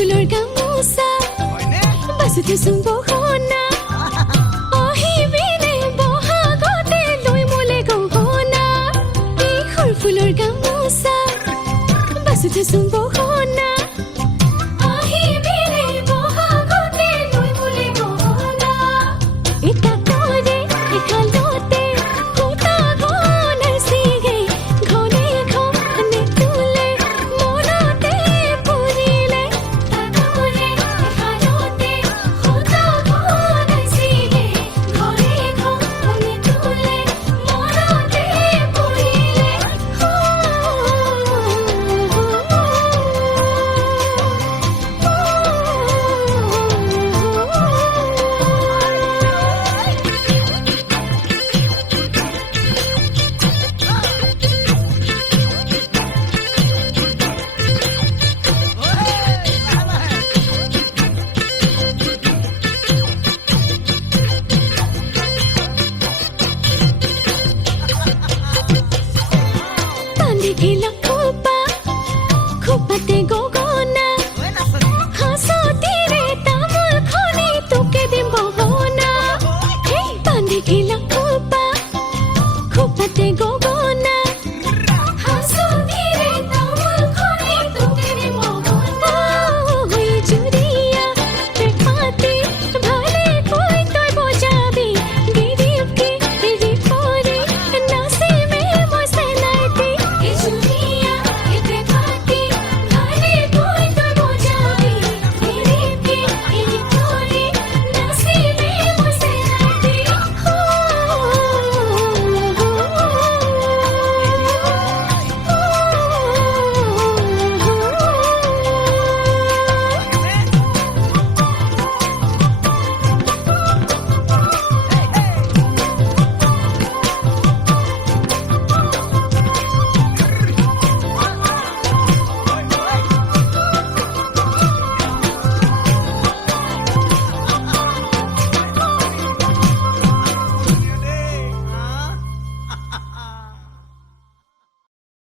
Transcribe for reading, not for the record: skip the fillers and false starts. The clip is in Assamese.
ফুলৰ গামোচা বাচি থৈছোঁ বহনা আহিবিনে বহাগতে লৈ মোলে গহনা এই সৰু ফুলৰ গামোচা বাচি থৈছোঁ বহনা আহিবিনে বহাগতে লৈ মোলে গহনা এটা কৰে এখালতে সূতা বনাইছিগে ঘনে ঘনে তোলে মনতে পৰিলে এটা কৰে এখালতে সূতা বনাইছিগে ঘনে ঘনে তোলে মনতে পৰিলে বান্ধি দিলা খোপা খোপাতে